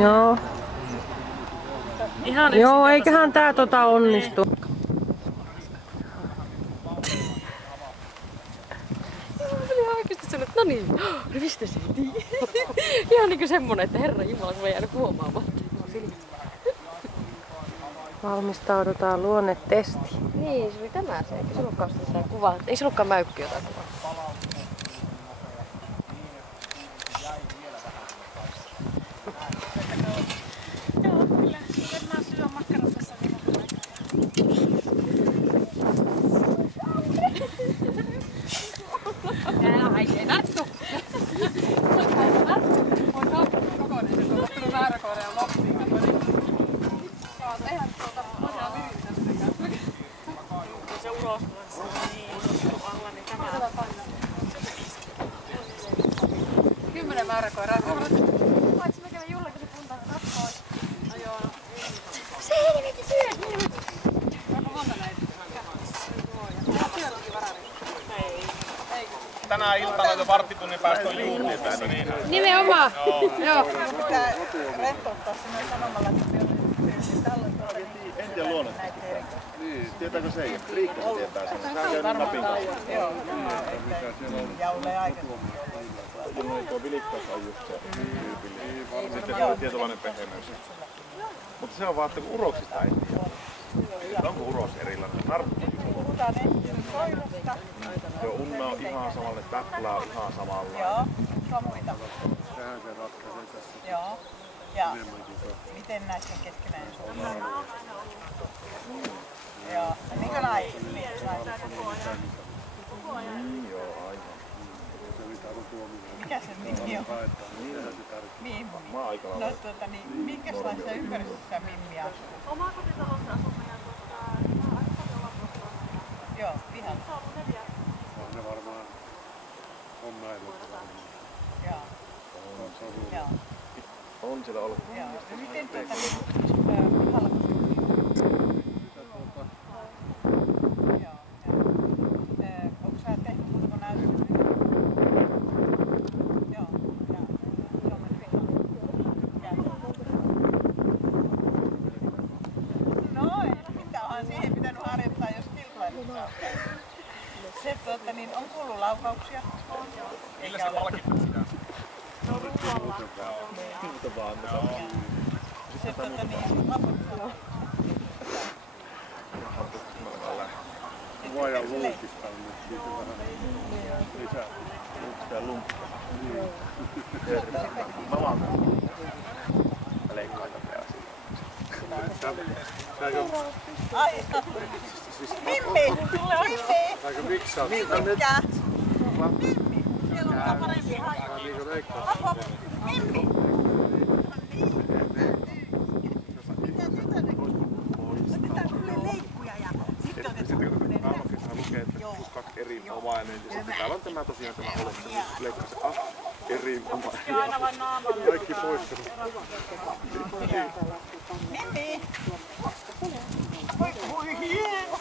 Joo. Ihan joo, eiköhän tää onnistu. Mä oikeesti sanoin, että no niin, mistä se tiedät? Ihan niinku semmonen, että herra jumala, kun mä jäänyt huomaamatta. Valmistaudutaan luonnetestiin. Niin, se oli tämä se, eikä se ollutkaan sitä kuvaa. Ei se ollutkaan mäykky jotain kuvaa. Joo, kyllä. Varmaan syö makkarat tässä vielä. Ai, ei nattu! On kokoinen, se on ottanut vääräkoinen ja loppiin. Saa tehdä tosiaan lyhyitä. Se ulos alla, niin tämä. 10 vääräkoiraa. Paitsi mä kävin Julle, kun se puntaa natkoon. No joo, no. Se ei niitä syö! Onko monta näitä? Siellä onkin varari. Ei. Tänä iltana jo varttitunnin päästä on YouTubessa. Niin. Nimenomaan! Joo. Pitää rentouttaa sinne sanomalla, että tällaista on En tiedä luonnetta. Niin, tietääkö se ei? Riikka se tietää sen. Sehän on käynyt napin kautta. Joo, Jaulle aikaisemmin. Tuo vilikkaus on just se tyypillinen. Sitten se on tietynlainen pehmeys. Mutta se on vaan, että uroksista ei tiedä. Onko uros erilainen? Narppu. Puhutaan ensin koirusta. Joo, unna on ihan samalle, täplää on ihan samalla. Joo, samoita. Sehän se ratkaisee tässä. Joo. Ja miten näiden keskenään suuntaan? Joo. Minkälaisia? Joo, aivan. Mikä sen nimi on? Mimmi. No minkälaisessa ympäristössä Mimmi asuu? Omakotitalossa asumme ja Joo, pihalla. On ne varmaan on näin. Joo. Joo. On siellä ollut. Joo. Miten pihalla Joo. Onko sä tehnyt muuta näyttelyä? Joo. Ja se on mennyt ihan. No ei mitään, siihen pitänyt harjoittaa, jos kilpailussa on käynyt. Se on kuullut laukauksia. Millä se palkittaa sitä? Se on ruoalla. Se laputtaa. Vajan luukista on nyt siitä vähän lisää. Luukista ja lumpia. Mä vaan leikkaan tätä Ai, Mimmi! Mimmi! Aika miksaa. Mikä? Mimmi! Siellä on parempi haikka. Mimmi! Otetaan kuule leikkuja ja sitten otetaan kuule. Naamokissa lukee, että kaksi eri omainen. Ja sitten täällä on tämä tosiaan tämä olemassa. Leikkaus eri omainen. Aina vaan naamalla. Kaikki poistunut. Mimmi! Voi hieno!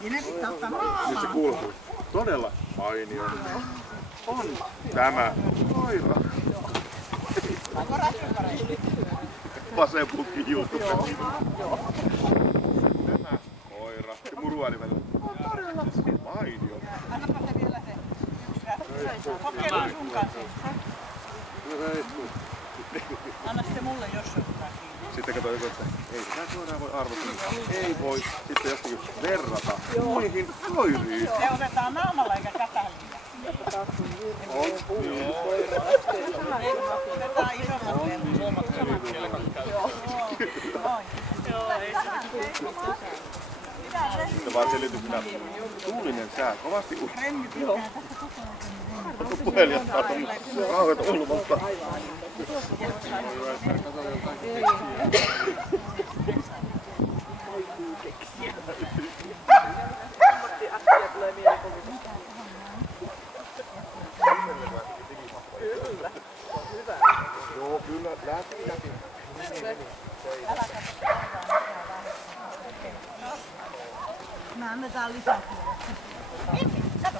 Siinä pitää ottaa naamalla. Nyt se kuuluu. Todella mainio. On tämä koira. Onko rasvapareista? Vasenpukki YouTube. Tämä koira. Se muruaani välillä. On todella mainio. Annapa se vielä se. Kokeillaan sun kanssa. Anna se mulle, jos se ottaa kiinni. Sitten kato joku, että ei tätä koiraa voi arvottaa. Ei voi sitten jostakin verrata muihin koiriin. Se otetaan naamalla eikä kätällä. On. Otetaan isommat lennot. Suomat siellä Joo, ei se. Sitten vaan selityksenä tuulinen sää, kovasti uhkaa. Kato puhelijat on kauheita ulvasta. Joo, kyllä. Läpi. Me annetaan lisää. Kato.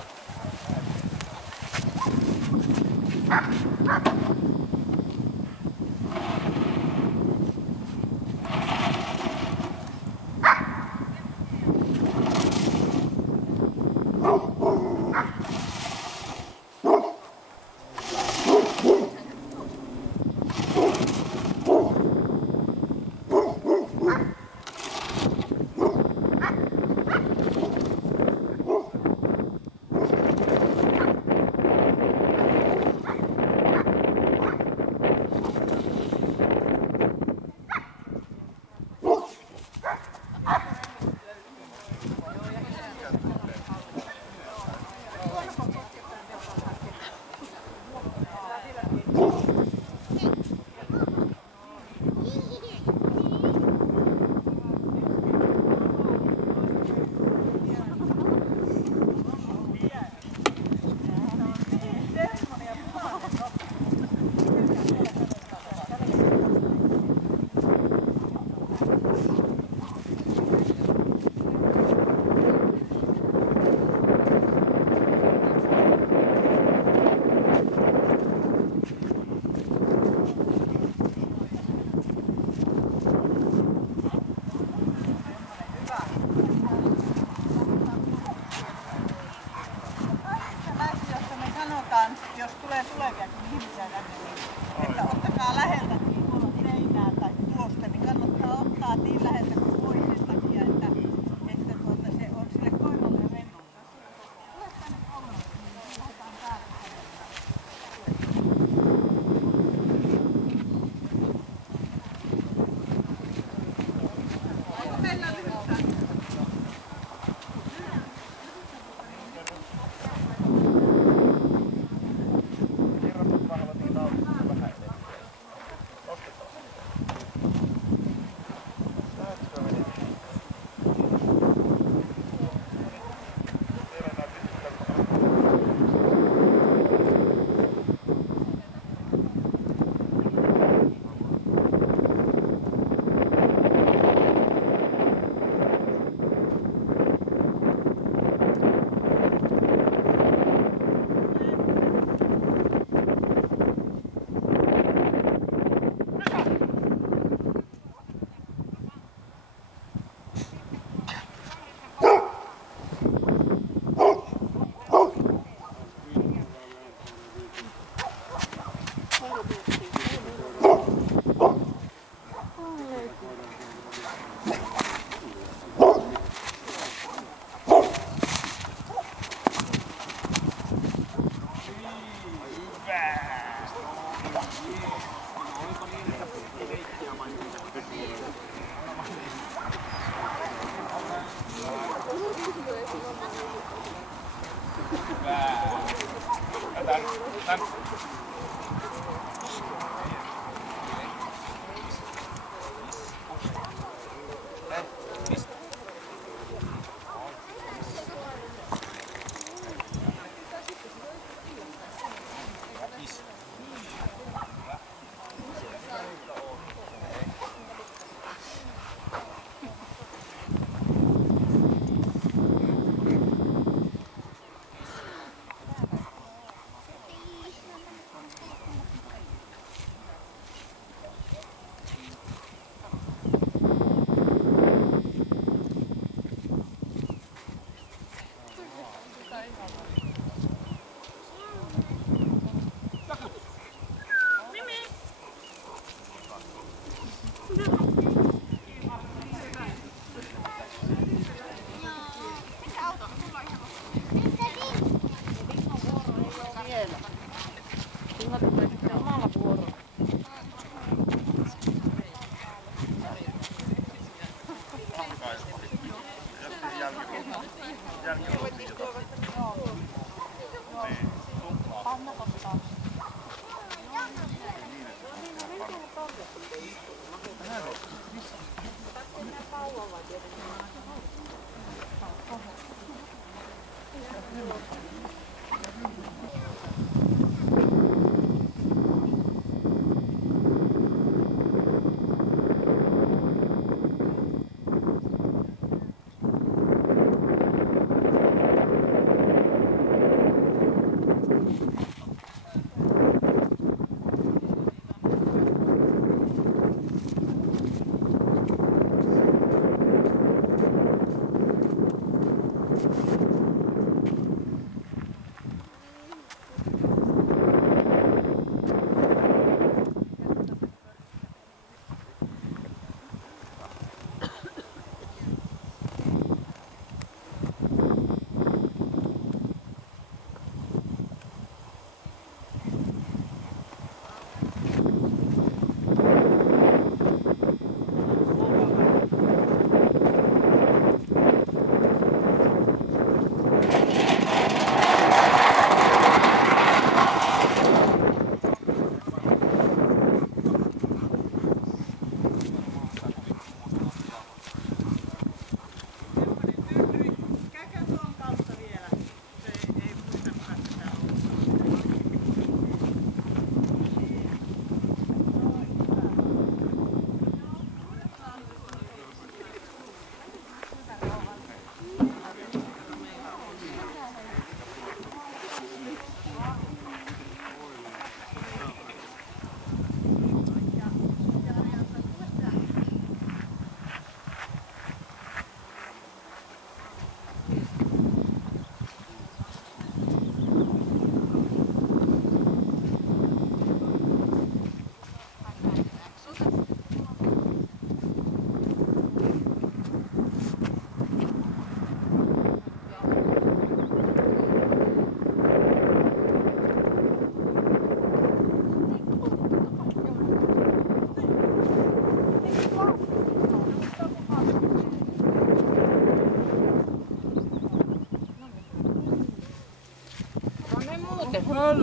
Jos tulee tuleviakin ihmisiä tänne, niin että ottakaa läheltä seinää tai tuosta, niin kannattaa ottaa niin läheltä kuin voi sen takia, että se on sille koiralle rennon. Tule tänne kolmalle, niin lähdetään täältä. Mennään lyhyttään.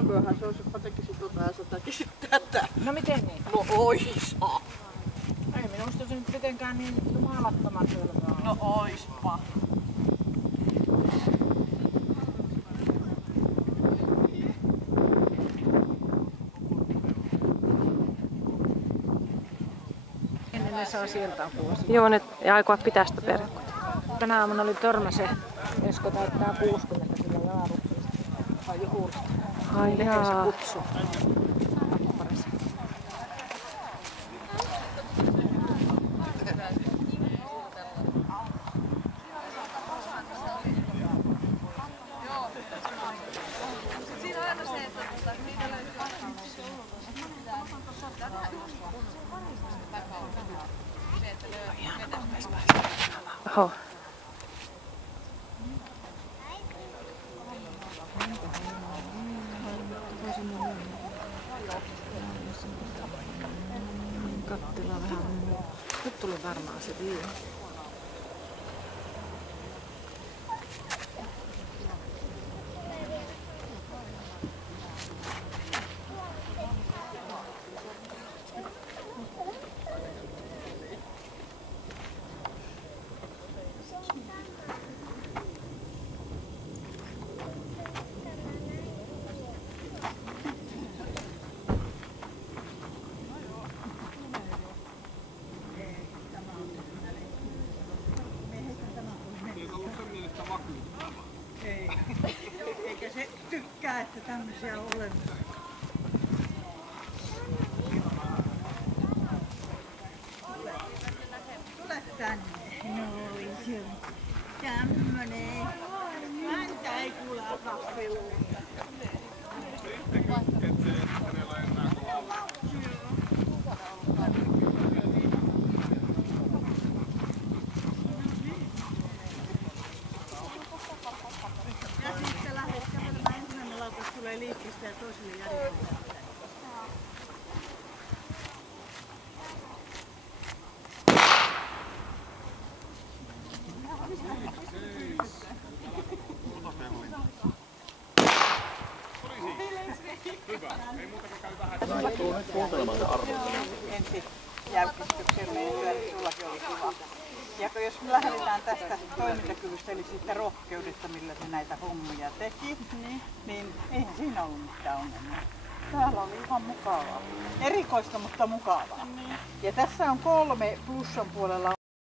hölmöähän se olisi, jos tekisit tota ja sä tekisit tätä. No miten niin? No oispa. Ei minusta se nyt mitenkään niin jumalattoman hölmöä. No oispa. Ennen ne saa sieltä apua. Joo, ne aikovat pitää sitä perkkoa. Tänä aamuna oli Törmäsen Esko täyttää 60 sillä jaaruksella. Tai juhurista. Ai jaa. Kutsu. Oho. Kattila vähän. Nyt tuli varmaan se viime. Eikä se tykkää, että tämmöisiä on olemassa. Tule tänne. Noi se on tämmönen. Häntä ei kuule tappeluun. Ja sitten lähdet kävelemään ensimmäinen laukas tulee liikkeestä ja toiselle järjestetään. Ensi jäykistykselle ja sullakin oli kiva. Ja jos me lähdetään tästä toimintakyvystä eli siitä rohkeudesta, millä se näitä hommia teki, niin eihän siinä ollut mitään ongelmia. Täällä oli ihan mukavaa. Erikoista, mutta mukavaa. Ja tässä on 3 plussan puolella